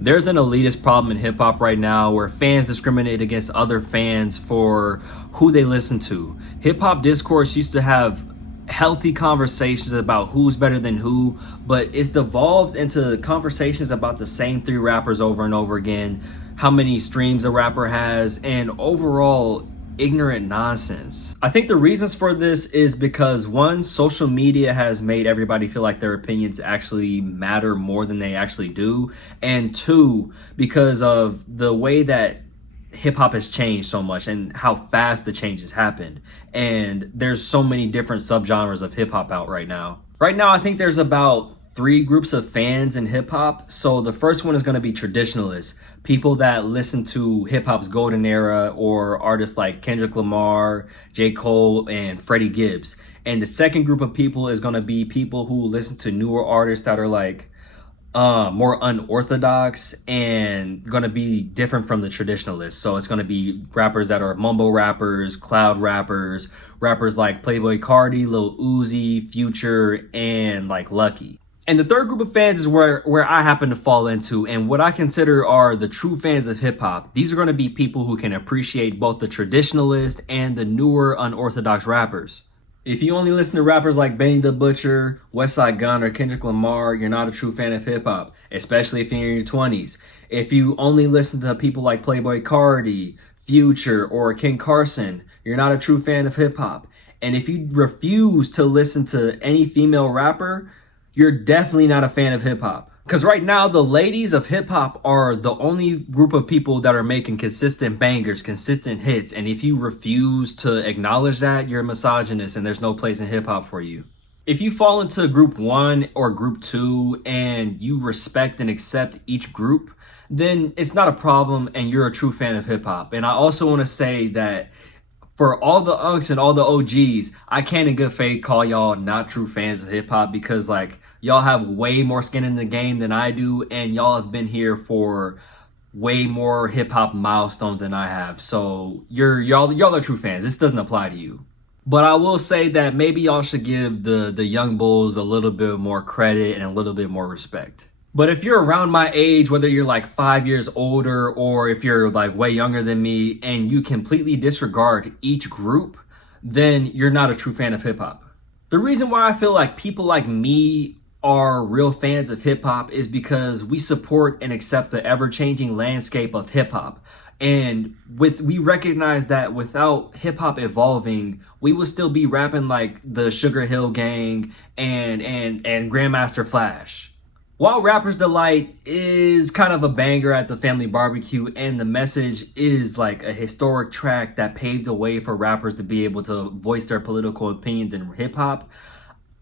There's an elitist problem in hip hop right now where fans discriminate against other fans for who they listen to. Hip hop discourse used to have healthy conversations about who's better than who, but it's devolved into conversations about the same three rappers over and over again, how many streams a rapper has, and overall ignorant nonsense. I think the reasons for this is because one, social media has made everybody feel like their opinions actually matter more than they actually do, and two, because of the way that hip hop has changed so much and how fast the changes happened. And there's so many different subgenres of hip hop out right now. Right now, I think there's about three groups of fans in hip hop. So the first one is going to be traditionalists, people that listen to hip hop's golden era or artists like Kendrick Lamar, J. Cole, and Freddie Gibbs. And the second group of people is going to be people who listen to newer artists that are like more unorthodox and going to be different from the traditionalists. So it's going to be rappers that are mumble rappers, cloud rappers, rappers like Playboi Carti, Lil Uzi, Future, and like Lucky. And the third group of fans is where I happen to fall into, and what I consider are the true fans of hip hop. These are going to be people who can appreciate both the traditionalist and the newer unorthodox rappers. If you only listen to rappers like Benny the Butcher, Westside Gunn, or Kendrick Lamar, you're not a true fan of hip hop, especially if you're in your 20s. If you only listen to people like Playboi Carti, Future, or Ken Carson, you're not a true fan of hip hop. And if you refuse to listen to any female rapper, you're definitely not a fan of hip hop. Because right now, the ladies of hip hop are the only group of people that are making consistent bangers, consistent hits. And if you refuse to acknowledge that, you're a misogynist and there's no place in hip hop for you. If you fall into group one or group two and you respect and accept each group, then it's not a problem and you're a true fan of hip hop. And I also want to say that for all the unks and all the OGs, I can't in good faith call y'all not true fans of hip hop because like y'all have way more skin in the game than I do, and y'all have been here for way more hip hop milestones than I have. So y'all are true fans. This doesn't apply to you. But I will say that maybe y'all should give the young bulls a little bit more credit and a little bit more respect. But if you're around my age, whether you're like 5 years older or if you're like way younger than me and you completely disregard each group, then you're not a true fan of hip hop. The reason why I feel like people like me are real fans of hip hop is because we support and accept the ever-changing landscape of hip hop. And we recognize that without hip hop evolving, we would still be rapping like the Sugar Hill Gang and Grandmaster Flash. While Rapper's Delight is kind of a banger at the family barbecue and the message is like a historic track that paved the way for rappers to be able to voice their political opinions in hip hop,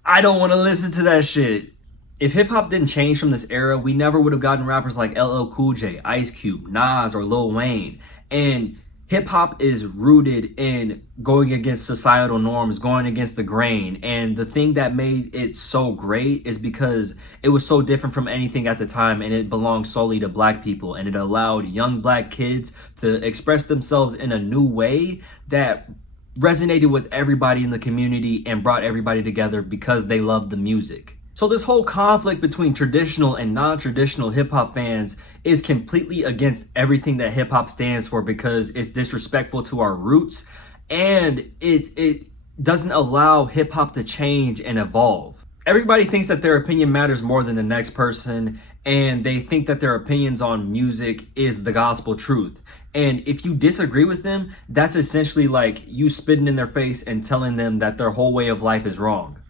I don't want to listen to that shit. If hip hop didn't change from this era, we never would have gotten rappers like LL Cool J, Ice Cube, Nas, or Lil Wayne. And hip hop is rooted in going against societal norms, going against the grain. And the thing that made it so great is because it was so different from anything at the time and it belonged solely to black people. And it allowed young black kids to express themselves in a new way that resonated with everybody in the community and brought everybody together because they loved the music. So this whole conflict between traditional and non-traditional hip hop fans is completely against everything that hip hop stands for because it's disrespectful to our roots and it doesn't allow hip hop to change and evolve. Everybody thinks that their opinion matters more than the next person, and they think that their opinions on music is the gospel truth. And if you disagree with them, that's essentially like you spitting in their face and telling them that their whole way of life is wrong.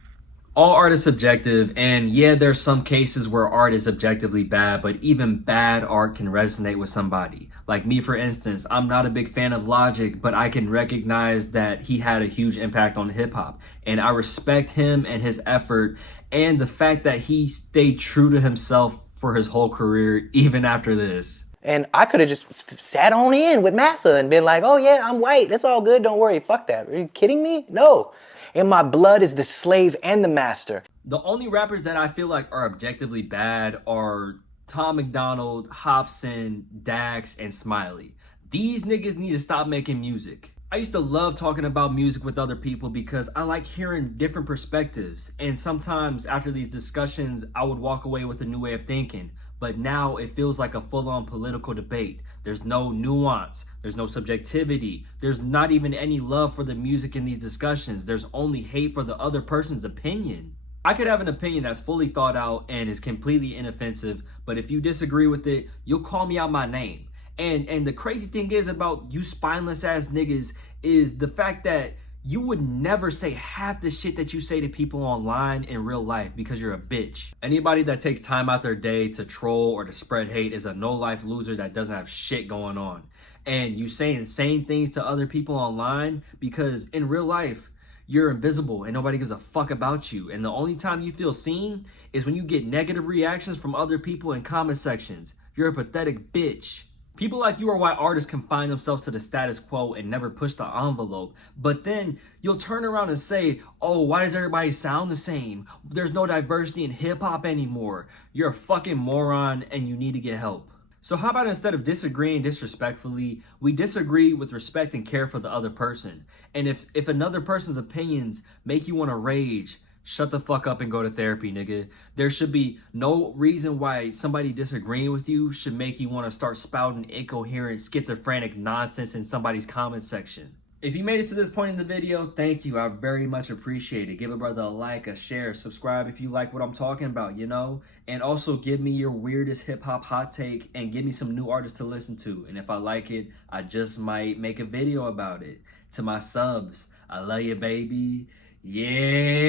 All art is subjective, and yeah, there's some cases where art is objectively bad, but even bad art can resonate with somebody. Like me, for instance, I'm not a big fan of Logic, but I can recognize that he had a huge impact on hip hop, and I respect him and his effort, and the fact that he stayed true to himself for his whole career, even after this. And I could have just sat on in with Massa and been like, oh yeah, I'm white, it's all good, don't worry, fuck that. Are you kidding me? No. In my blood is the slave and the master. The only rappers that I feel like are objectively bad are Tom McDonald, Hopsin, Dax, and Smiley. These niggas need to stop making music. I used to love talking about music with other people because I like hearing different perspectives. And sometimes after these discussions, I would walk away with a new way of thinking. but now it feels like a full-on political debate. There's no nuance, there's no subjectivity, there's not even any love for the music in these discussions. There's only hate for the other person's opinion. I could have an opinion that's fully thought out and is completely inoffensive, but if you disagree with it, you'll call me out my name. And the crazy thing is about you spineless ass niggas is the fact that you would never say half the shit that you say to people online in real life because you're a bitch. Anybody that takes time out their day to troll or to spread hate is a no-life loser that doesn't have shit going on. And you say insane things to other people online because in real life, you're invisible and nobody gives a fuck about you. And the only time you feel seen is when you get negative reactions from other people in comment sections. You're a pathetic bitch. People like you are why artists confine themselves to the status quo and never push the envelope. But then you'll turn around and say, oh, why does everybody sound the same? There's no diversity in hip hop anymore. You're a fucking moron and you need to get help. So how about instead of disagreeing disrespectfully, we disagree with respect and care for the other person. And if another person's opinions make you want to rage, shut the fuck up and go to therapy, nigga. There should be no reason why somebody disagreeing with you should make you want to start spouting incoherent, schizophrenic nonsense in somebody's comment section. If you made it to this point in the video, thank you. I very much appreciate it. Give a brother a like, a share, subscribe if you like what I'm talking about, you know? And also give me your weirdest hip-hop hot take and give me some new artists to listen to. And if I like it, I just might make a video about it. To my subs, I love you, baby. Yeah,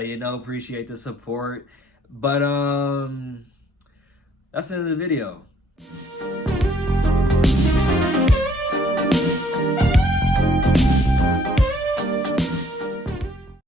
you know, appreciate the support. But that's the end of the video.